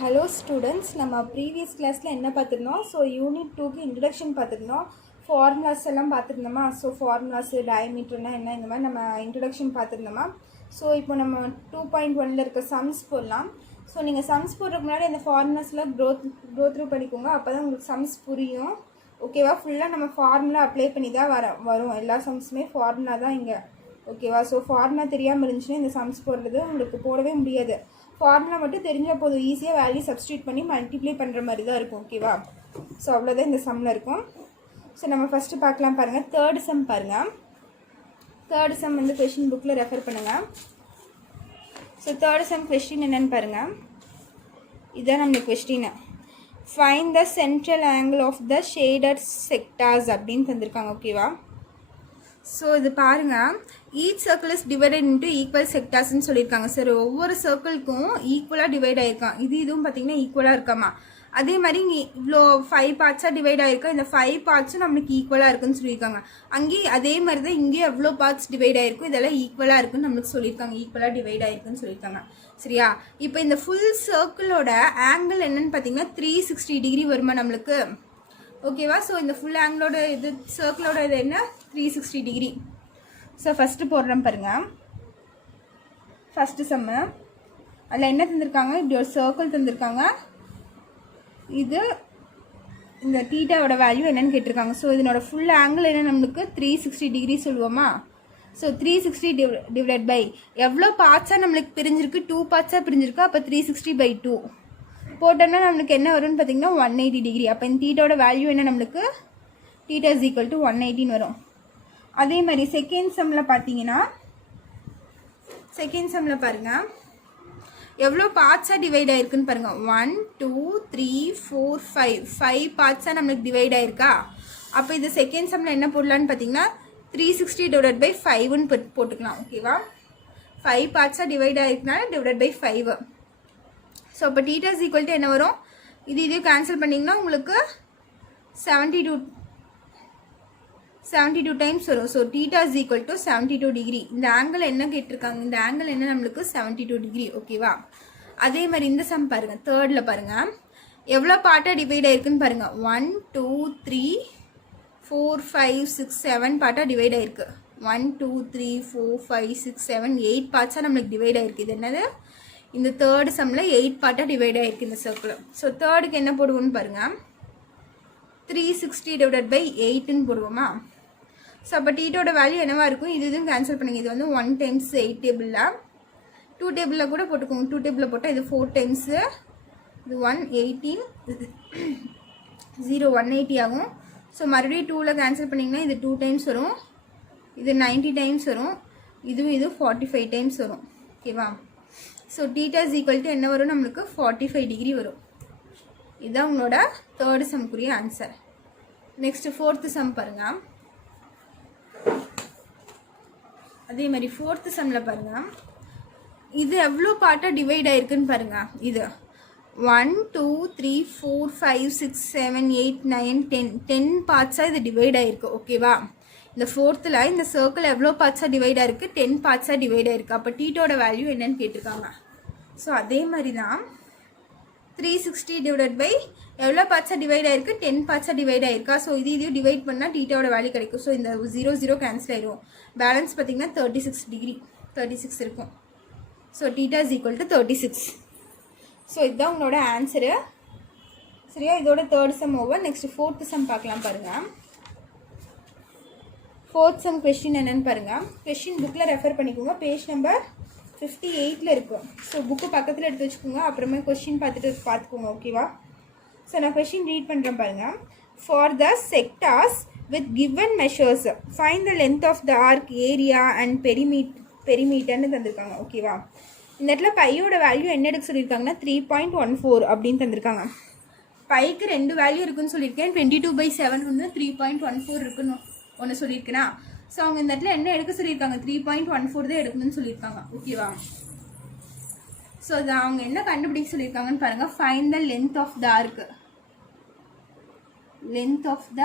Hello students, நம்ம previous கிளாஸில் என்ன பார்த்துருந்தோம்? ஸோ யூனிட் 2க்கு இன்ட்ரடக்ஷன் பார்த்துருந்தோம். ஃபார்முலாஸ் எல்லாம் பார்த்துருந்தோமா? ஸோ ஃபார்முலாஸு, டயமீட்டர்னா என்ன, இந்த மாதிரி நம்ம இன்ட்ரடக்ஷன் பார்த்துருந்தோமா? ஸோ இப்போ நம்ம 2.1ல் இருக்க சம்ஸ் போடலாம். ஸோ நீங்கள் சம்ஸ் போடுறதுக்கு முன்னாடி அந்த ஃபார்முலாஸ்லாம் க்ரோ த்ரூ பண்ணிக்கோங்க. அப்போ தான் உங்களுக்கு சம்ஸ் புரியும். ஓகேவா? ஃபுல்லாக நம்ம ஃபார்முலா அப்ளை பண்ணி தான் வரும். எல்லா சம்ஸுமே ஃபார்முலா தான் இங்கே. ஓகேவா? ஸோ ஃபார்முலா தெரியாமல் இருந்துச்சுன்னா இந்த சம்ஸ் போடுறது உங்களுக்கு போடவே முடியாது. ஃபார்முலா மட்டும் தெரிஞ்சால் போதும், ஈஸியாக வேல்யூ சப்ஸ்டியூட் பண்ணி மல்டிப்ளை பண்ணுற மாதிரி தான் இருக்கும். ஓகேவா? ஸோ அவ்வளோதான் இந்த சம்மில் இருக்கும். ஸோ நம்ம ஃபஸ்ட்டு பார்க்கலாம். பாருங்கள், தேர்ட் சம் பாருங்கள். தேர்ட் சம் வந்து கொஷின் புக்கில் ரெஃபர் பண்ணுங்கள். ஸோ தேர்ட் சம் கொஸ்டின் என்னென்னு பாருங்கள். இதுதான் நம்ம question. Find the central angle of the shaded sectors அப்படின்னு தந்திருக்காங்க. ஓகேவா? ஸோ இது பாருங்கள், each circle is divided into equal செக்டார்ஸ்ன்னு சொல்லியிருக்காங்க. சரி, ஒவ்வொரு சர்க்கிள்க்கும் ஈக்குவலாக டிவைட் ஆகிருக்கான். இதுவும் பார்த்தீங்கன்னா ஈக்குவலாக இருக்காமா. அதே மாதிரி இங்கே இவ்வளோ 5 பார்ட்ஸாக டிவைட் ஆகிருக்கா. இந்த 5 பார்ட்ஸும் நம்மளுக்கு ஈக்குவலாக இருக்குன்னு சொல்லியிருக்காங்க. அங்கேயும் அதே மாதிரி தான் இங்கேயும் எவ்வளோ பார்ட்ஸ் டிவைட் ஆகிருக்கும், இதெல்லாம் ஈக்குவலாக இருக்குன்னு நம்மளுக்கு சொல்லியிருக்காங்க. ஈக்குவலாக டிவைட் ஆகிருக்குன்னு சொல்லியிருக்காங்க. சரியா? இப்போ இந்த ஃபுல் சர்க்கிளோட ஆங்கிள் என்னன்னு பார்த்தீங்கன்னா 360 டிகிரி வருமா நம்மளுக்கு. ஓகேவா? ஸோ இந்த ஃபுல் ஆங்கிளோட இது சர்க்கிளோட இது என்ன, 360 டிகிரி. ஸோ ஃபஸ்ட்டு போடுறோம் பாருங்கள். ஃபஸ்ட்டு சம்மு அதில் என்ன தந்திருக்காங்க, இப்படி ஒரு சர்க்கிள் தந்திருக்காங்க. இது இந்த தீட்டாவோட வேல்யூ என்னன்னு கேட்டிருக்காங்க. ஸோ இதனோட ஃபுல் ஆங்கிள் என்ன நம்மளுக்கு 360 டிகிரி சொல்லுவோமா. ஸோ 360 டிவைட் பை எவ்வளோ பார்ட்ஸாக நம்மளுக்கு பிரிஞ்சிருக்கு, 2 பார்ட்ஸாக பிரிஞ்சிருக்கு. அப்போ 360/2 போட்டோம்னா நம்மளுக்கு என்ன வரும்னு பார்த்தீங்கன்னா 180 டிகிரி. அப்போ இந்த தீட்டோட வேல்யூ என்ன நம்மளுக்கு, தீட்டா இஸ் ஈக்குவல் டு 180 வரும். அதே மாதிரி செகண்ட் சம்மில் பார்த்தீங்கன்னா, செகண்ட் சம்மில் பாருங்கள் எவ்வளோ பார்ட்ஸாக டிவைட் ஆகிருக்குன்னு பாருங்கள். 1 2 3 4 5 பார்ட்ஸாக நம்மளுக்கு டிவைட் ஆகிருக்கா. அப்போ இது செகண்ட் சம்மில் என்ன போடலான்னு பார்த்தீங்கன்னா 360 டிவைட் பை 5ன்னு போட்டுக்கலாம். ஓகேவா? 5 பார்ட்ஸாக டிவைட் ஆகிருக்குனால டிவைட் பை 5. ஸோ அப்போ தீட்டா இஸ் ஈக்குவல் டு என்ன வரும், இதையும் கேன்சல் பண்ணிங்கன்னா உங்களுக்கு 72 டைம்ஸ் வரும். So theta is equal to 72 degree. இந்த ஆங்கிள் என்ன கேட்டிருக்காங்க, இந்த ஆங்கிள் என்ன நம்மளுக்கு 72 டிகிரி. ஓகேவா? அதே மாதிரி இந்த சம் பாருங்கள், தேர்டில் பாருங்கள் எவ்வளோ பார்ட்டாக டிவைட் ஆகிருக்குன்னு பாருங்கள். 1 2 3 4 5 6 7 பார்ட்டாக டிவைட் ஆகிருக்கு. 1 2 3 4 5 6 7 8 பார்ட்ஸாக நம்மளுக்கு டிவைட் ஆகிருக்கு. இது என்னது, இந்த தேர்டு சம்மில் 8 பார்ட்டாக டிவைட் ஆகிருக்கு இந்த சர்க்கிள். ஸோ தேர்டுக்கு என்ன போடுவோன்னு பாருங்கள், 360 டிவைட் பை 8ன்னு போடுவோமா. ஸோ அப்போ டீட்டோட வேல்யூ என்னவா இருக்கும், இதுவும் கேன்சல் பண்ணுங்க. இது வந்து 1 டைம்ஸ் 8 டேபிளில், 2 டேபிளில் கூட போட்டுக்கோங்க. 2 டேபிளில் போட்டால் இது 4 டைம்ஸு, இது 118 0 180 ஆகும். ஸோ மறுபடியும் 2ல் கேன்சல் பண்ணிங்கன்னா இது 2 டைம்ஸ் வரும், இது 90 டைம்ஸ் வரும், இது 45 டைம்ஸ் வரும். ஓகேவா? So theta is equal to என்ன வரும் நம்மளுக்கு 45 டிகிரி வரும். இதுதான் உங்களோட தேர்டு சம்க்குரிய ஆன்சர். நெக்ஸ்ட்டு ஃபோர்த்து சம் பாருங்கள். அதே மாதிரி ஃபோர்த்து சம்மில் பாருங்கள், இது எவ்வளோ பார்ட்டாக டிவைட் ஆகிருக்குன்னு பாருங்கள். இது 1 2 3 4 5 6 7 8 9 10 பார்ட்ஸாக இது டிவைட் ஆகிருக்கு. ஓகேவா? இந்த ஃபோர்த்தில் இந்த சர்க்கிள் எவ்வளோ பார்ட்ஸாக டிவைட் ஆகிருக்கு, 10 பார்ட்ஸாக டிவைட் ஆகிருக்கு. அப்போ டீட்டோட வேல்யூ என்னன்னு கேட்டிருக்காங்க. ஸோ அதே மாதிரி தான் 360 டிவைட் பை எவ்வளோ பார்ட்ஸாக டிவைட் ஆகிருக்கு, 10 பார்ட்ஸாக டிவைட் ஆகிருக்கா. ஸோ இதையும் டிவைட் பண்ணால் டீட்டாவோட வேல்யூ கிடைக்கும். ஸோ இந்த 0 0 கேன்சல் ஆகிடும். பேலன்ஸ் பார்த்திங்கன்னா 36 டிகிரி 36 இருக்கும். So theta is equal to 36. So இதுதான் உங்களோட ஆன்சரு. சரியா? இதோட third sum over. Next fourth some பார்க்கலாம் பாருங்கள். ஃபோர்த் சம் கொஸ்டின் என்னென்னு பாருங்கள். கொஸ்டின் புக்கில் ரெஃபர் பண்ணிக்கோங்க. பேஜ் நம்பர் 58ல் இருக்கும். ஸோ புக்கு பக்கத்தில் எடுத்து வச்சுக்கோங்க. அப்புறமே கொஸ்டின் பார்த்துக்கோங்க. ஓகேவா? ஸோ நான் கொஸ்டின் ரீட் பண்ணுறேன் பாருங்கள். For the sectors with given measures find the length of the arc, area and பெரிமீட்டர்னு தந்திருக்காங்க. ஓகேவா? இந்த இடத்துல பையோட வேல்யூ என்ன எடுக்க சொல்லியிருக்காங்கன்னா 3.14 அப்படின்னு தந்திருக்காங்க. பைக்கு 2 வேல்யூ இருக்குன்னு சொல்லியிருக்கேன். 22/7 வந்து 3.14 இருக்குன்னு ஒன்று சொல்லியிருக்கேன்னா. ஸோ அவங்க இந்த இடத்துல என்ன எடுக்க சொல்லியிருக்காங்க, 3.14 தான் எடுக்கணும்னு சொல்லியிருக்காங்க. ஓகேவா? ஸோ அது அவங்க என்ன கண்டுபிடிக்க சொல்லியிருக்காங்கன்னு பாருங்கள். Find the length of the arc. Length of the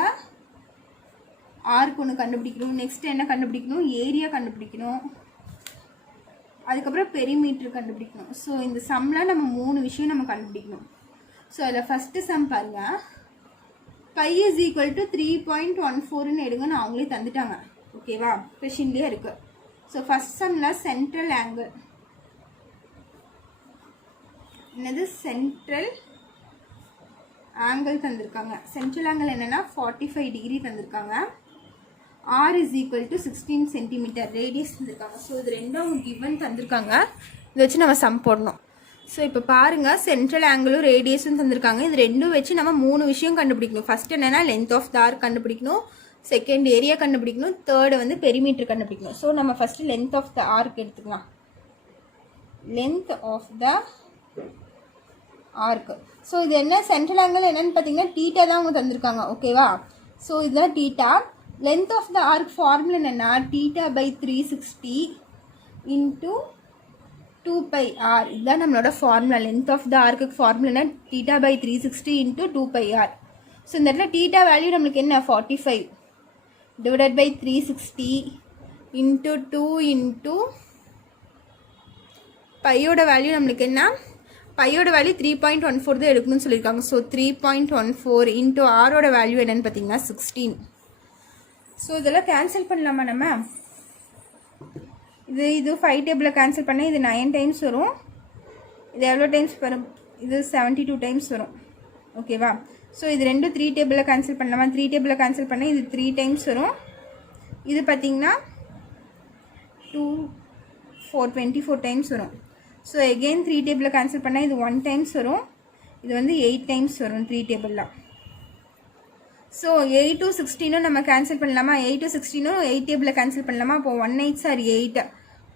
arc ஒன்று கண்டுபிடிக்கணும். நெக்ஸ்ட் என்ன கண்டுபிடிக்கணும், ஏரியா கண்டுபிடிக்கணும். அதுக்கப்புறம் பெரிமீட்டர் கண்டுபிடிக்கணும். ஸோ இந்த சம்மில் நம்ம 3 விஷயம் நம்ம கண்டுபிடிக்கணும். ஸோ அதில் ஃபஸ்ட்டு சம் பாருங்கள், பை இஸ் ஈக்குவல் டு 3.14ன்னு எடுங்கன்னு அவங்களே தந்துட்டாங்க. ஓகேவா, கொஷின்லேயே இருக்குது. ஸோ ஃபஸ்ட் சம்மில் சென்ட்ரல் ஆங்கிள் என்னது, சென்ட்ரல் ஆங்கிள் தந்திருக்காங்க. சென்ட்ரல் ஆங்கிள் என்னென்னா 45 டிகிரி தந்திருக்காங்க. R is equal to 16 centimetre radius தந்திருக்காங்க. ஸோ இது ரெண்டும் கிவன் தந்திருக்காங்க. இதை வச்சு நம்ம சம் போடணும். ஸோ இப்போ பாருங்கள், சென்ட்ரல் ஆங்கிளும் ரேடியஸும் தந்திருக்காங்க. இது ரெண்டும் வச்சு நம்ம 3 விஷயம் கண்டுபிடிக்கணும். ஃபஸ்ட் என்னென்னா லென்த் ஆஃப் த ஆர்க் கண்டுபிடிக்கணும், செகண்ட் ஏரியா கண்டுபிடிக்கணும், தேர்டு வந்து பெரிமீட்டர் கண்டுபிடிக்கணும். ஸோ நம்ம first length of the arc எடுத்துக்கலாம். Length of the arc. So இது என்ன, சென்ட்ரல் ஆங்கிள் என்னென்னு பார்த்தீங்கன்னா டீட்டா தான் அவங்க தந்திருக்காங்க. ஓகேவா, ஸோ இதுதான் theta. Length of the arc formula என்னென்னா டீட்டா பை 360 இன்ட்டு 2πr. இதுதான் நம்மளோட ஃபார்முலா. லென்த் ஆஃப் த ஆர்க்கு ஃபார்முலானா theta by 360 into 2πr. So இந்த இடத்துல டீட்டா வேல்யூ நம்மளுக்கு என்ன, 45 டிவைடட் பை 360 இன்ட்டு 2 இன்ட்டு பையோட வேல்யூ நம்மளுக்கு என்ன, பையோட வேல்யூ 3.14 தான் எடுக்கணும்னு சொல்லியிருக்காங்க. ஸோ 3.14 இன்ட்டு ஆரோட வேல்யூ என்னென்னு பார்த்தீங்கன்னா 16. ஸோ இதெல்லாம் கேன்சல் பண்ணலாமா நம்ம, இது 5 டேபிளில் கேன்சல் பண்ணால் இது 9 டைம்ஸ் வரும். இது எவ்வளோ டைம்ஸ் வரும், இது 72 டைம்ஸ் வரும். ஓகேவா, ஸோ இது ரெண்டும் 3 டேபிளில் கேன்சல் பண்ணலாமா, 3 டேபிளில் கேன்சல் பண்ணால் இது 3 டைம்ஸ் வரும். இது பார்த்திங்கன்னா 2 4 24 டைம்ஸ் வரும். ஸோ எகெயின் 3 டேபிளில் கேன்சல் பண்ணால் இது 1 டைம்ஸ் வரும். இது வந்து 8 டைம்ஸ் வரும் 3 டேபிளில். ஸோ 8 to 16 நம்ம கேன்சல் பண்ணலாமா, 8 to 16 8 டேபிளில் கேன்சல் பண்ணலாமா. அப்போ 1 8s are 8,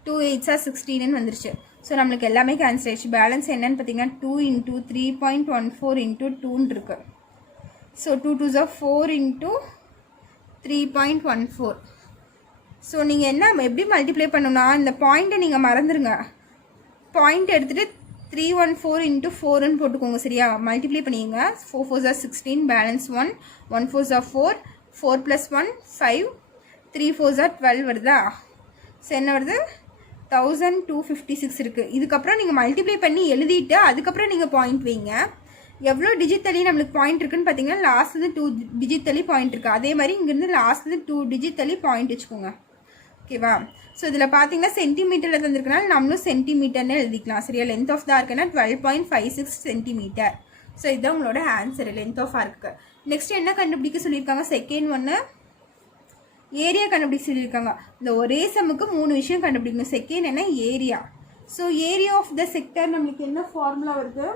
2 8s are 16ன்னு வந்துருச்சு. ஸோ நம்மளுக்கு எல்லாமே கேன்சல் ஆயிடுச்சு. பேலன்ஸ் என்னன்னு பார்த்தீங்கன்னா 2 இன்ட்டு 3.14 இன்ட்டு 2ன்னு இருக்கு. So 2 2s are 4 into 3.14. So நீங்கள் என்ன எப்படி மல்டிப்ளை பண்ணணும்னா இந்த பாயிண்ட்டை நீங்கள் மறந்துடுங்க. பாயிண்ட் எடுத்துகிட்டு 314 இன்ட்டு 4ன்னு போட்டுக்கோங்க. சரியா, மல்டிப்ளை பண்ணிங்க. 4 4s are 16, balance 1, 1 4s are 4, 4 + 1 5, 3 4s are 12 வருதா. ஸோ என்ன வருது, 1256 இருக்குது. இதுக்கப்புறம் நீங்கள் மல்டிப்ளை பண்ணி எழுதிட்டு அதுக்கப்புறம் நீங்கள் பாயிண்ட் வைங்க. எவ்வளோ டிஜிட் தள்ளி நம்மளுக்கு பாயிண்ட் இருக்குன்னு பார்த்தீங்கன்னா லாஸ்ட்லேருந்து 2 டிஜிட் தள்ளி பாயிண்ட் இருக்குது. அதே மாதிரி இங்கேருந்து லாஸ்ட்லேருந்து 2 டிஜிட் தள்ளி பாயிண்ட் வச்சுக்கோங்க. ஓகேவா, ஸோ இதில் பார்த்தீங்கன்னா சென்டிமீட்டரில் தந்துருக்கனால நம்மளும் சென்டிமீட்டர்னு எழுதிக்கலாம். சரியா, லென்த் ஆஃப் த ஆர்க்குன்னா 12.56 சென்டிமீட்டர். ஸோ இதுதான் உங்களோட ஆன்சர் லென்த் ஆஃப் ஆர்க்கு. நெக்ஸ்ட் என்ன கண்டுபிடிக்க சொல்லியிருக்காங்க, செகண்ட் ஒன்று ஏரியா கண்டுபிடிக்க சொல்லியிருக்காங்க. இந்த ஒரே சம்முக்கு 3 விஷயம் கண்டுபிடிக்கணும். செகண்ட் என்ன, area. So area of the sector நம்மளுக்கு என்ன ஃபார்முலா வருது,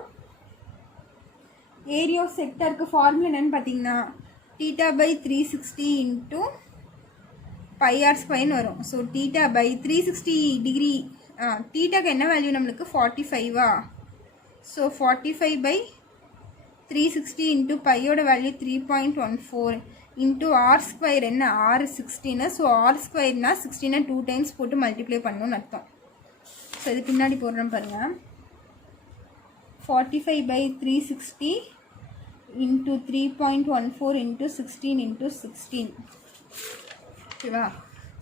ஏரியா ஆஃப் செக்டருக்கு ஃபார்முலா என்னென்னு பார்த்தீங்கன்னா டீட்டா பை 360 இன்ட்டு πr² வரும். ஸோ டீட்டா பை 360 டிகிரி, டீட்டாக்கு என்ன வேல்யூ நம்மளுக்கு 45வா. ஸோ 45 பை 360 இன்ட்டு பையோட வேல்யூ 3.14 இன்ட்டு r² என்ன, r 16. ஸோ r²னா 16 2 டைம்ஸ் போட்டு மல்டிப்ளை பண்ணணும்னு அர்த்தம். ஸோ இது பின்னாடி போடுறோம் பாருங்கள். 45 பை 360 இன்ட்டு 3.14 இன்ட்டு 16 இன்ட்டு 16. ஓகேவா,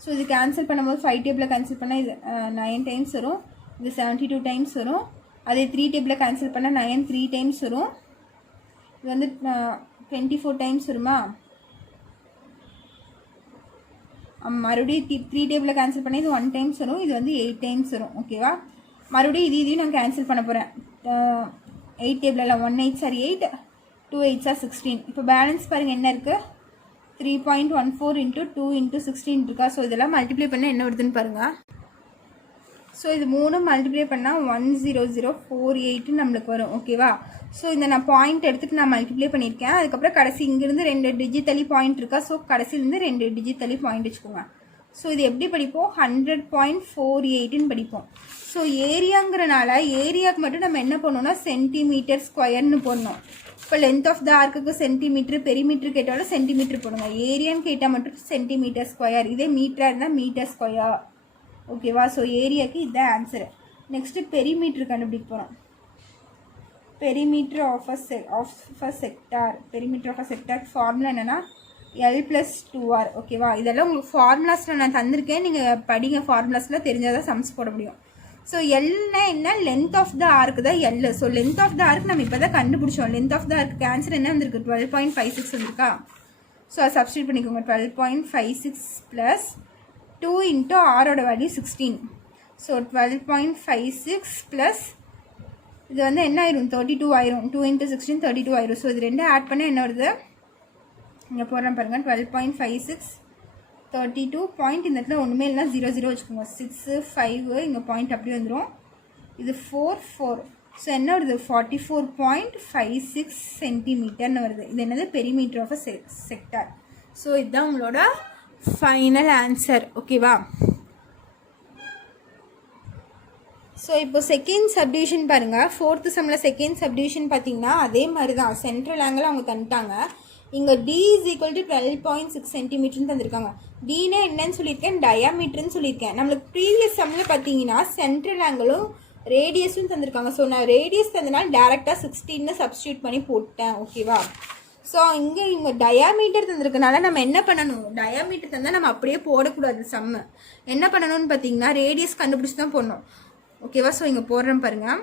ஸோ இது கேன்சல் பண்ணும்போது 5 டேபிளில் கேன்சல் பண்ணால் இது 9 டைம்ஸ் வரும். இது 72 டைம்ஸ் வரும். அதே 3 டேபிளில் கேன்சல் பண்ணால் 9 3 டைம்ஸ் வரும். இது வந்து 24 டைம்ஸ் வருமா. மறுபடியும் 3 டேபிளில் கேன்சல் பண்ணால் இது 1 டைம்ஸ் வரும். இது வந்து 8 டைம்ஸ் வரும். ஓகேவா, மறுபடியும் இதையும் நான் கேன்சல் பண்ண போகிறேன். 8 டேபிளில் 1 8s are 8, 2 8s are 16. இப்போ பேலன்ஸ் பாருங்கள் என்ன இருக்குது, 3.14 இன்ட்டு 2 இன்ட்டு 16 இருக்கா. ஸோ இதெல்லாம் மல்டிப்ளை பண்ணால் என்ன வருதுன்னு பாருங்கள். ஸோ இது 3 மல்டிப்ளை பண்ணால் 10048 நம்மளுக்கு வரும். ஓகேவா, ஸோ இந்த நான் பாயிண்ட் எடுத்துகிட்டு நான் மல்டிப்ளை பண்ணியிருக்கேன். அதுக்கப்புறம் கடைசி இங்கேருந்து 2 டிஜிட் தள்ளி பாயிண்ட் இருக்கா. ஸோ கடைசியிலேருந்து 2 டிஜிட் தள்ளி பாயிண்ட் வச்சுக்கோங்க. ஸோ இது எப்படி படிப்போம், 100.48ன்னு படிப்போம். ஸோ ஏரியாங்கிறனால ஏரியாவுக்கு மட்டும் நம்ம என்ன பண்ணணும்னா சென்டிமீட்டர் ஸ்கொயர்னு போடணும். இப்போ லென்த் ஆஃப் த ஆர்க்குக்கு சென்டிமீட்டர், பெரிமீட்டர் கேட்டாலும் சென்டிமீட்டர் போடுங்க. ஏரியான்னு கேட்டால் மட்டும் சென்டிமீட்டர் ஸ்கொயர். இதே மீட்டராக இருந்தால் மீட்டர் ஸ்கொயர். ஓகேவா, ஸோ ஏரியாவுக்கு இதுதான் ஆன்சரு. நெக்ஸ்ட்டு பெரிமீட்டர் கண்டுபிடிக்க போகிறோம். Perimeter of a sector. Perimeter of a sector formula என்னென்னா L+2R. ஓகேவா, இதெல்லாம் உங்களுக்கு ஃபார்முலாஸில் நான் தந்திருக்கேன். நீங்கள் படிங்க, ஃபார்முலாஸில் தெரிஞ்சால் தான் சம்ஸ் போட முடியும். ஸோ எல்னா என்ன, லென்த் ஆஃப் த ஆர்க்கு தான் L. So length of the arc நம்ம இப்போ தான் கண்டுபிடிச்சோம். லென்த் ஆஃப் த ஆர்க்கு ஆன்சர் என்ன வந்திருக்கு, 12.56 வந்திருக்கா. ஸோ அதை சப்ஸ்டியூட் பண்ணிக்கோங்க. 12.56 ப்ளஸ் 2 இன்ட்டு ஆரோட வேல்யூ 16. ஸோ 12.56 ப்ளஸ் இது வந்து என்ன ஆயிரும், 32 ஆயிரும். 2 இன்ட்டு 16 32 ஆயிரும். ஸோ இது ரெண்டும் ஆட் பண்ண என்ன வருது, இங்கே போடுறேன் பாருங்கள். 12.56 32 பாயிண்ட், இந்த இடத்துல ஒன்றுமே இல்லைனா 0 0 வச்சுக்கோங்க. 6 5 இங்கே பாயிண்ட் அப்படி வந்துடும். இது 4 4. ஸோ என்ன வருது, 44.56 சென்டிமீட்டர்னு வருது. இது என்னது, perimeter of a sector. So இதுதான் உங்களோட ஃபைனல் ஆன்சர். ஓகேவா. ஸோ இப்போ செகண்ட் சப்டிவிஷன் பாருங்கள். 4th சம்மில் செகண்ட் சப்டிவிஷன் பார்த்தீங்கன்னா அதே மாதிரி தான். சென்ட்ரல் ஆங்கிள் அவங்க தந்துட்டாங்க. இங்கே D is equal to 12.6 சென்டிமீட்டர்னு தந்திருக்காங்க. Dனா என்னன்னு சொல்லியிருக்கேன், டயாமீட்டர்னு சொல்லியிருக்கேன். நம்மளுக்கு ப்ரீவியஸ் சம்மில் பார்த்தீங்கன்னா சென்ட்ரல் ஆங்கிளும் ரேடியஸும் தந்திருக்காங்க. ஸோ நான் ரேடியஸ் தந்தனால டேரெக்டாக 16 சப்ஸ்டியூட் பண்ணி போட்டேன். ஓகேவா. ஸோ இங்கே டயாமீட்டர் தந்திருக்கனால நம்ம என்ன பண்ணணும், டயாமீட்டர் தந்தால் நம்ம அப்படியே போடக்கூடாது. சம்மு என்ன பண்ணணும்னு பார்த்தீங்கன்னா ரேடியஸ் கண்டுபிடிச்சி தான் போடணும். ஓகேவா. ஸோ இங்கே போடுறேன் பாருங்கள்.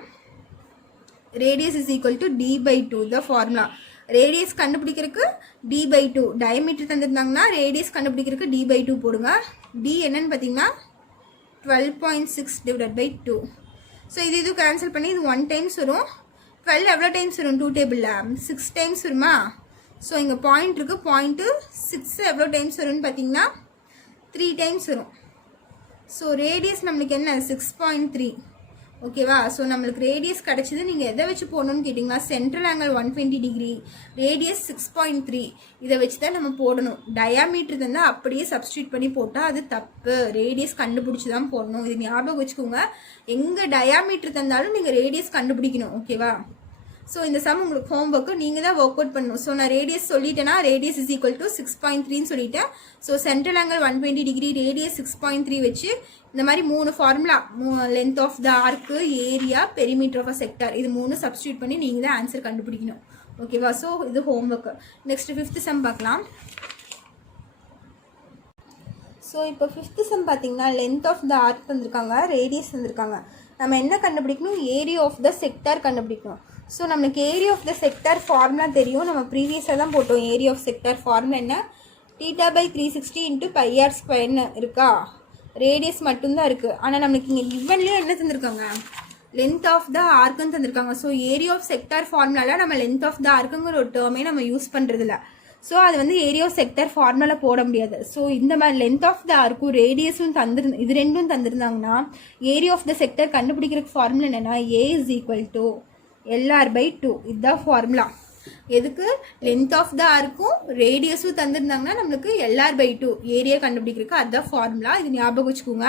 Radius is equal to D/2 the formula. Radius கண்டுபிடிக்கிறதுக்கு D/2, டயமீட்டர் தந்துருந்தாங்கன்னா ரேடியஸ் கண்டுபிடிக்கிறதுக்கு D/2 போடுங்க. D என்னன்னு பார்த்தீங்கன்னா 12.6 டிவைடட் பை 2. ஸோ இது கேன்சல் பண்ணி இது 1 டைம்ஸ் வரும். 12 எவ்வளோ டைம்ஸ் வரும், 2 டேபிளில் 6 டைம்ஸ் வருமா. ஸோ இங்கே பாயிண்ட் இருக்குது. பாயிண்ட்டு 6 எவ்வளோ டைம்ஸ் வரும்னு பார்த்தீங்கன்னா 3 டைம்ஸ் வரும். ஸோ ரேடியஸ் நம்மளுக்கு என்ன, 6.3. ஓகேவா. ஸோ நம்மளுக்கு ரேடியஸ் கிடச்சிது. நீங்கள் எதை வச்சு போடணும்னு கேட்டிங்கன்னா சென்ட்ரல் ஆங்கிள் 120 டிகிரி, ரேடியஸ் 6.3, இதை வச்சு தான் நம்ம போடணும். டயாமீட்டர் தந்தால் அப்படியே சப்ஸ்டியூட் பண்ணி போட்டால் அது தப்பு. ரேடியஸ் கண்டுபிடிச்சி தான் போடணும். இது ஞாபகம் வச்சுக்கோங்க. எங்கே டயாமீட்டர் தந்தாலும் நீங்கள் ரேடியஸ் கண்டுபிடிக்கணும். ஓகேவா. ஸோ இந்த சம் உங்களுக்கு ஹோம் ஒர்க்கு நீங்கள் தான் ஒர்க் அவுட் பண்ணணும். ஸோ நான் ரேடியஸ் சொல்லிட்டேன்னா ரேடியஸ் இஸ் ஈக்குவல் டு 6.3ன்னு சொல்லிட்டேன். So central angle 120 degree, radius 6.3 வச்சு இந்த மாதிரி 3 formula, length of the arc, area, perimeter of a sector, இது 3 சப்ஸ்டியூட் பண்ணி நீங்கள் தான் ஆன்சர் கண்டுபிடிக்கணும். ஓகேவா. ஸோ இது homework. Next 5th sum பார்க்கலாம். ஸோ இப்போ 5th சம் பார்த்தீங்கன்னா லென்த் ஆஃப் த ஆர்க் தந்திருக்காங்க, ரேடியஸ் தந்திருக்காங்க. நம்ம என்ன கண்டுபிடிக்கணும், ஏரியா ஆஃப் த செக்டார் கண்டுபிடிக்கணும். ஸோ நம்மளுக்கு area of the sector formula தெரியும். நம்ம ப்ரீவியஸாக தான் போட்டோம். ஏரியா ஆஃப் செக்டார் ஃபார்முலா என்ன, θ/360 இன்ட்டு πr² இருக்கா. ரேடியஸ் மட்டும்தான் இருக்குது. ஆனால் நம்மளுக்கு இங்கே கிவன்லேயும் என்ன தந்திருக்காங்க, லென்த் ஆஃப் த ஆர்க்குன்னு தந்திருக்காங்க. ஸோ ஏரியா ஆஃப் செக்டார் ஃபார்முலாவில் நம்ம லென்த் ஆஃப் த ஆர்க்குங்கிற ஒரு டேர்மே நம்ம யூஸ் பண்ணுறதில்ல. ஸோ அது வந்து ஏரியா ஆஃப் செக்டார் ஃபார்முலா போட முடியாது. ஸோ இந்த மாதிரி லென்த் ஆஃப் த ஆர்க்கும் ரேடியஸும் இது ரெண்டும் தந்திருந்தாங்கன்னா ஏரியா ஆஃப் த செக்டார் கண்டுபிடிக்கிறதுக்கு ஃபார்முலா என்னென்னா A is equal to LR/2. இதுதான் ஃபார்முலா. எதுக்கு, லென்த் ஆஃப் த ஆர்க்கும் ரேடியஸும் தந்திருந்தாங்கன்னா நம்மளுக்கு LR/2 ஏரியா கண்டுபிடிக்கிறதுக்கு அதுதான் ஃபார்முலா. இது ஞாபகம் வச்சுக்கோங்க.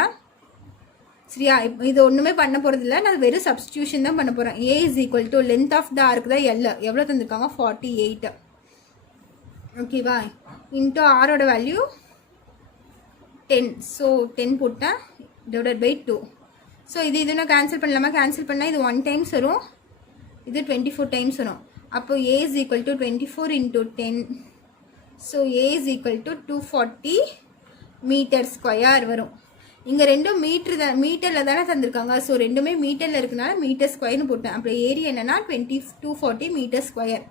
சரியா. இப்போ இது ஒன்றுமே பண்ண போகிறது இல்லை, நான் வெறும் சப்ஸ்டியூஷன் தான் பண்ண போகிறேன். A is equal to length of the ஆர்க்கு தான் L, எவ்வளோ தந்திருக்காங்க, 48. ஓகேவா. இன்ட்டு ஆரோட வேல்யூ 10. ஸோ 10 போட்டேன், டிவைடட் பை 2. ஸோ இது நான் கேன்சல் பண்ணலாமா, கேன்சல் பண்ணால் இது 1 டைம்ஸ் வரும், இது 24 டைம்ஸ் வரும். அப்போ A is equal to 24 into 10. ஸோ A is equal to 240 metre square வரும். இங்கே ரெண்டும் மீட்டரில் தானே தந்திருக்காங்க. ஸோ ரெண்டுமே மீட்டரில் இருக்குனால மீட்டர் ஸ்கொயர்னு போட்டேன். அப்புறம் ஏரியா என்னென்னா 240 மீட்டர் ஸ்கொயர்.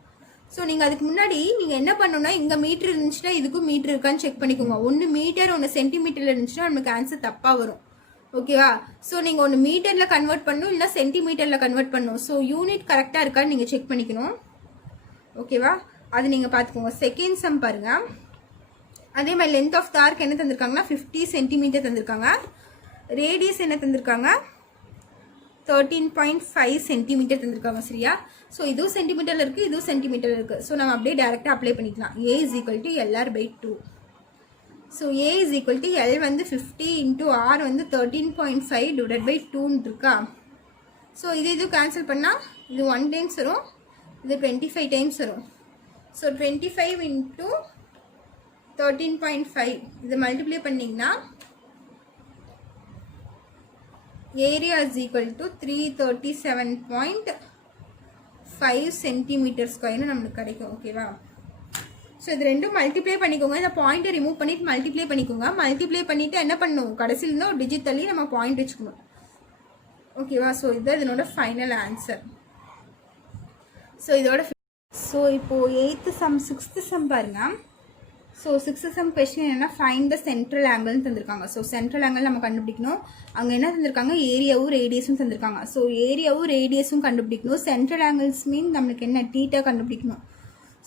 ஸோ நீங்கள் அதுக்கு முன்னாடி நீங்கள் என்ன பண்ணணும்னா, இங்கே மீட்டர் இருந்துச்சுன்னா இதுக்கும் மீட்டர் இருக்கான்னு செக் பண்ணிக்கோங்க. ஒன்று மீட்டர் ஒன்று சென்டிமீட்டரில் இருந்துச்சுன்னா நமக்கு ஆன்சர் தப்பாக வரும். ஓகேவா. ஸோ நீங்கள் ஒன்று மீட்டரில் கன்வெர்ட் பண்ணணும், இல்லை சென்டிமீட்டரில் கன்வெர்ட் பண்ணணும். ஸோ யூனிட் கரெக்டாக இருக்கான்னு நீங்கள் செக் பண்ணிக்கணும். ஓகேவா. அது நீங்கள் பார்த்துக்கோங்க. செகண்ட் சம் பாருங்கள். அதே மாதிரி லென்த் ஆஃப் த ஆர்க் என்ன தந்திருக்காங்கன்னா 50 சென்டிமீட்டர் தந்திருக்காங்க. ரேடியஸ் என்ன தந்திருக்காங்க, 13.5 சென்டிமீட்டர் தந்திருக்காங்க. சரியா. ஸோ இதுவும் சென்டிமீட்டரில் இருக்குது, இதுவும் சென்டிமீட்டரில் இருக்குது. ஸோ நம்ம அப்படியே டேரெக்டாக அப்ளை பண்ணிக்கலாம். A is equal to LR/2. So A is equal to L வந்து 50 இன்ட்டு R வந்து 13.5 டிவைடட் பை 2ன்னு இருக்கா. ஸோ இது கேன்சல் பண்ணால் இது 1 டைம்ஸ் வரும், இது 25 டைம்ஸ் வரும். ஸோ 25 இன்ட்டு 13.5 இது மல்டிப்ளை பண்ணிங்கன்னா area is equal to 337.5 centimetre ஸ்கொயர்னு நம்மளுக்கு கிடைக்கும். ஓகேவா. ஸோ இது ரெண்டும் மல்டிப்ளை பண்ணிக்கோங்க. இந்த பாயிண்ட்டை ரிமூவ் பண்ணிவிட்டு மல்டிப்ளை பண்ணிக்கோங்க. மல்டிப்ளை பண்ணிவிட்டு என்ன பண்ணணும், கடைசியில் இருந்தால் ஒரு டிஜிட் தள்ளி நம்ம பாயிண்ட் வச்சுக்கணும். ஓகேவா. ஸோ இதுதான் இதனோட ஃபைனல் ஆன்சர். ஸோ இதோட இப்போது 8th சம் 6th சம் பாருங்கள். ஸோ 6th சம் கொஸ்டின் என்னென்னா ஃபைண்ட் த சென்ட்ரல் ஆங்கிள்னு தந்திருக்காங்க. ஸோ சென்ட்ரல் ஆங்கிள் நம்ம கண்டுபிடிக்கணும். அங்கே என்ன தந்திருக்காங்க, ஏரியாவும் ரேடியஸும் தந்திருக்காங்க. ஸோ ஏரியாவும் ரேடியஸும் கண்டுபிடிக்கணும். சென்ட்ரல் ஆங்கிள்ஸ் மீன் நம்மளுக்கு என்ன, தீட்டா கண்டுபிடிக்கணும்.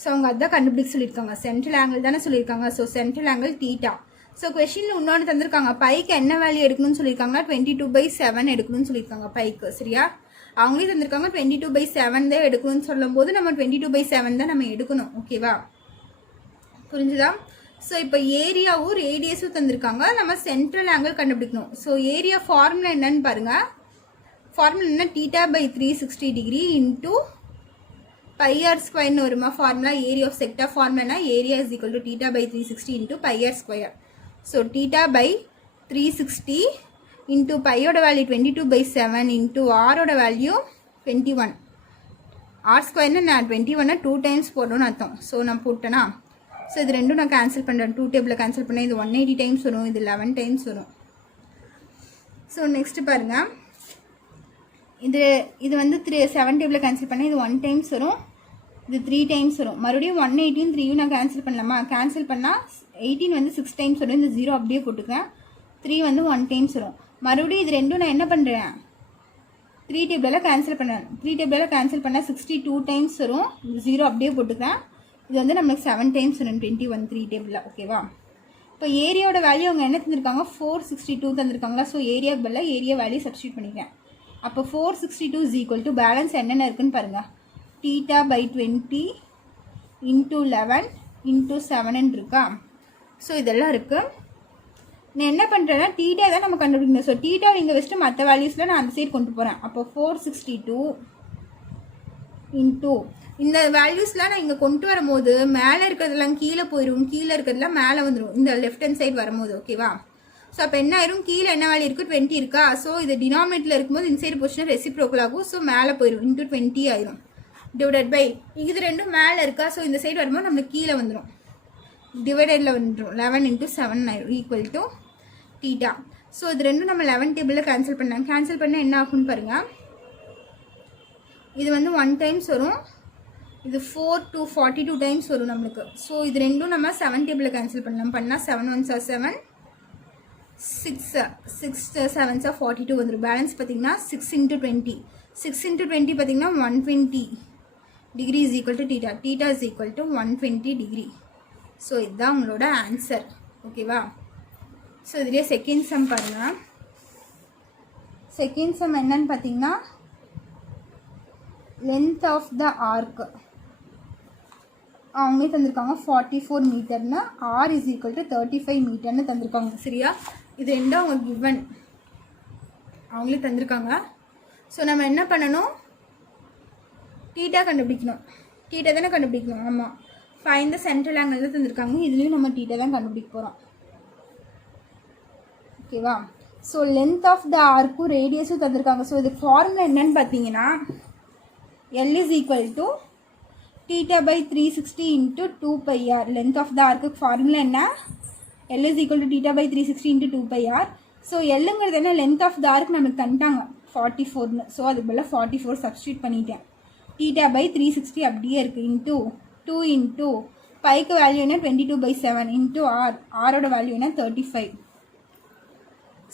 ஸோ அவங்க அதான் கண்டுபிடிக்க சொல்லியிருக்காங்க. சென்ட்ரல் ஆங்கிள் தானே சொல்லியிருக்காங்க. So central angle theta. So கொஸ்டினில் இன்னொன்று தந்திருக்காங்க, பைக்கு என்ன வேல்யூ எடுக்கணும்னு சொல்லியிருக்காங்கன்னா 22/7 எடுக்கணும்னு சொல்லியிருக்காங்க பைக்கு. சரியா, அவங்களே தந்திருக்காங்க 22/7 தான் எடுக்கணும்னு சொல்லும் போது நம்ம 22/7 தான் நம்ம எடுக்கணும். ஓகேவா, புரிஞ்சுதா. ஸோ இப்போ ஏரியாவும் ரேடியஸும் தந்திருக்காங்க, நம்ம சென்ட்ரல் ஆங்கிள் கண்டுபிடிக்கணும். ஸோ ஏரியா ஃபார்முலா என்னன்னு பாருங்கள். ஃபார்முலா என்ன, θ/360 டிகிரி இன்டூ πr² வருமா formula. Area of sector formula என்ன, area is equal to θ/360 into πr². So θ/360 into பையோட வேல்யூ 22/7 இன்டூ ஆரோட வேல்யூ 21. r² நான் 21 2 டைம்ஸ் போடணும்னு அர்த்தம். ஸோ நான் போட்டேன்னா, ஸோ இது ரெண்டும் நான் கேன்சல் பண்ணுறேன். 2 டேபிளில் கேன்சல் பண்ணேன். இது 180 டைம்ஸ் வரும், இது 11 டைம்ஸ் வரும். ஸோ நெக்ஸ்ட்டு பாருங்கள், இது வந்து 7 டேபிளில் கேன்சல் பண்ணேன். இது 1 டைம்ஸ் வரும், இது 3 டைம்ஸ் வரும். மறுபடியும் 180 3 நான் கேன்சல் பண்ணலாமா. கேன்சல் பண்ணால் 18 வந்து 6 டைம்ஸ் வரும். இந்த 0 அப்படியே போட்டுக்கிறேன். 3 வந்து 1 டைம்ஸ் வரும். மறுபடியும் இது ரெண்டும் நான் என்ன பண்ணுறேன், 3 டேபிளில் கேன்சல் பண்ணேன். 3 டேபிளில் கேன்சல் பண்ணால் 62 டைம்ஸ் வரும். இந்த 0 அப்படியே போட்டுக்கிறேன். இது வந்து நம்மளுக்கு 7 டைம்ஸ் வரும் 21 3 டேபிளில். ஓகேவா. இப்போ ஏரியாவோட வேல்யூ அவங்க என்ன தந்திருக்காங்க, 462 தந்திருக்காங்களா. ஸோ ஏரியாவுக்கு பதிலாக ஏரியா வேல்யூ சப்ஸ்டியூட் பண்ணிக்கிறேன். அப்போ 462 இஸ் ஈக்குவல் டு பேலன்ஸ் என்னென்ன இருக்குன்னு பாருங்கள். θ/20 இன்டூ 11 இன்டூ 7 இருக்கா. ஸோ இதெல்லாம் இருக்குது. நான் என்ன பண்ணுறேன்னா, தீட்டா தான் நம்ம கண்டுபிடிக்கணும். ஸோ தீட்டா இங்கே வச்சுட்டு மற்ற வேல்யூஸில் நான் அந்த சைடு கொண்டு போகிறேன். அப்போ 462 இன்டூ இந்த வேல்யூஸ்லாம் நான் இங்கே கொண்டு வரும்போது மேலே இருக்கிறதெல்லாம் கீழே போயிடும், கீழே இருக்கிறதுலாம் மேலே வந்துடும் இந்த லெஃப்ட் ஹேண்ட் சைடு வரும்போது. ஓகேவா. ஸோ அப்போ என்ன ஆயிரும், கீழே என்ன வேல்யூ இருக்குது 20 இருக்கா. ஸோ இது டினாமினேட்டில் இருக்கும்போது இந்த சைடு போச்சுன்னா ரெசிப்ரோக்கல் ஆகும். ஸோ மேலே போயிடும், இன்டூ 20 ஆயிரும். டிவைடட் பை இது ரெண்டும் மேலே இருக்கா. ஸோ இந்த சைடு வரும்போது நம்மளுக்கு கீழே வந்துடும், டிவைடடில் வந்துடும். 11 இன்டூ 7 ஆயிரும் ஈக்குவல் டு தீட்டா. ஸோ இது ரெண்டும் நம்ம 11 டேபிளில் கேன்சல் பண்ணாங்க. கேன்சல் பண்ணால் என்ன ஆகும்னு பாருங்கள். இது வந்து 1 டைம்ஸ் வரும், இது 4 to 42 டைம்ஸ் வரும் நம்மளுக்கு. ஸோ இது ரெண்டும் நம்ம 7 டேபிளில் கேன்சல் பண்ணலாம். பண்ணால் 7 1s are 7, 6 7s are 42 வந்துடும். பேலன்ஸ் பார்த்தீங்கன்னா 6 into 20. 6 into 20 பார்த்தீங்கன்னா 120 degree is equal to theta. Theta is equal to 120 degree. So இதுதான் உங்களோட ஆன்சர். ஓகேவா. ஸோ இதுலேயே செகண்ட் சம் பாருங்கள். செகண்ட் சம் என்னன்னு பார்த்தீங்கன்னா, லென்த் ஆஃப் த ஆர்க் அவங்களே தந்திருக்காங்க 44 மீட்டர்னு, ஆர் இஸ் ஈக்குவல் டு 35 மீட்டர்னு தந்திருக்காங்க. சரியா, இது ரெண்டும் அவங்க கிவன் அவங்களே தந்திருக்காங்க. ஸோ நம்ம என்ன பண்ணணும், தீட்டா கண்டுபிடிக்கணும். தீட்டா தானே கண்டுபிடிக்கணும். ஆமாம், ஃபைண்ட் த சென்ட்ரல் ஆங்கிள் தான் தந்திருக்காங்க. இதுலேயும் நம்ம தீட்டா தான் கண்டுபிடிக்க போகிறோம். ஓகேவா. ஸோ லென்த் ஆஃப் த ஆர்க்கும் ரேடியஸும் தந்திருக்காங்க. ஸோ இது ஃபார்முலா என்னன்னு பார்த்தீங்கன்னா, L is equal to θ/360 into 2πr. length of the arc formula என்ன, L is equal to θ/360 into 2πr. So எல்லுங்கிறது என்ன, length of the arc நமக்கு தந்துட்டாங்க 44னு. ஸோ அதுக்கு பதிலாக 44 சப்ஸ்டியூட் பண்ணிட்டேன். θ/360 அப்படியே இருக்குது. இன்ட்டு 2 இன்ட்டு பைக்கு வேல்யூ என்ன 22/7 இன்ட்டு ஆர், ஆரோட வேல்யூ என்ன 35.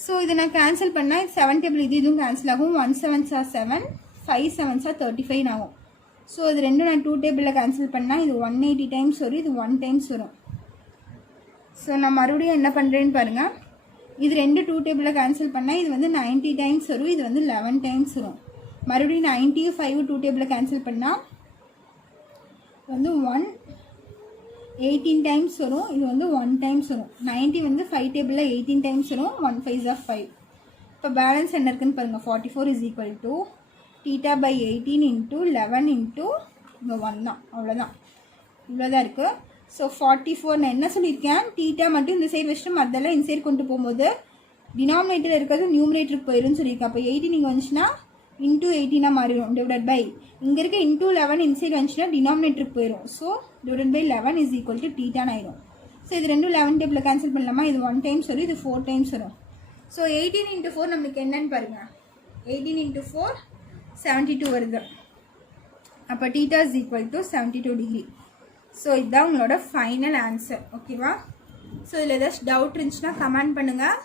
ஸோ இதை நான் கேன்சல் பண்ணால் 7 டேபிள் இதுவும் கேன்சல் ஆகும். 1 7s are 7, 5 7s are 35 ஆகும். ஸோ இது ரெண்டும் நான் 2 டேபிளில் கேன்சல் பண்ணால் இது 180 டைம்ஸ் வரும், இது 1 டைம்ஸ் வரும். ஸோ நான் மறுபடியும் என்ன பண்ணுறேன்னு பாருங்கள். இது ரெண்டு 2 டேபிளில் கேன்சல் பண்ணால் இது வந்து 90 டைம்ஸ் வரும், இது வந்து 11 டைம்ஸ் வரும். மறுபடியும் 90 5 2 டேபிளில் கேன்சல் பண்ணால் வந்து 18 டைம்ஸ் வரும், இது வந்து 1 டைம்ஸ் வரும். 90 வந்து 5 டேபிளில் 18 டைம்ஸ் வரும், 1 5s are 5. இப்போ பேலன்ஸ் என்ன இருக்குன்னு பாருங்கள். 44 is equal to θ/18 into 11 into இந்த 1 தான், அவ்வளோதான், இவ்வளோதான் இருக்குது. ஸோ 44 நான் என்ன சொல்லியிருக்கேன், தீட்டா மட்டும் இந்த சைடு வச்சுட்டு மற்றெல்லாம் இந்த சைடு கொண்டு போகும்போது டினாமினேட்டர் இருக்கிறது நியூமரேட்டருக்கு போயிடும்னு சொல்லியிருக்கேன். அப்போ 18 இங்கே வந்துச்சுன்னா இன்டூ 18 மாறிடும். டிவைடட் பை இங்கே இருக்க இன்டூ 11 இந்த சைடு வந்துச்சுன்னா டினாமினேட்டருக்கு போயிடும். So divided by 11 is equal to தீட்டான்னு ஆயிடும். ஸோ இது ரெண்டும் 11 டேபிளில் கேன்சல் பண்ணலாமா. இது 1 டைம்ஸ் வரும், இது 4 டைம்ஸ் வரும். ஸோ 18 into 4 நம்மளுக்கு என்னன்னு பாருங்கள். 18 into 4 72 வருது. அப்போ theta is equal to 72 degree. So இதுதான் உங்களோட ஃபைனல் ஆன்சர். ஓகேவா? ஸோ இதில் ஏதாச்சும் டவுட் இருந்துச்சுன்னா கமெண்ட் பண்ணுங்கள்.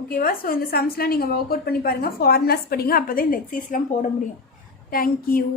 ஓகேவா? ஸோ இந்த சம்ஸ்லாம் நீங்கள் ஒர்க் அவுட் பண்ணி பாருங்கள், ஃபார்முலாஸ் படிங்க, அப்போ தான் இந்த எக்ஸசைஸ்லாம் போட முடியும். தேங்க்யூ.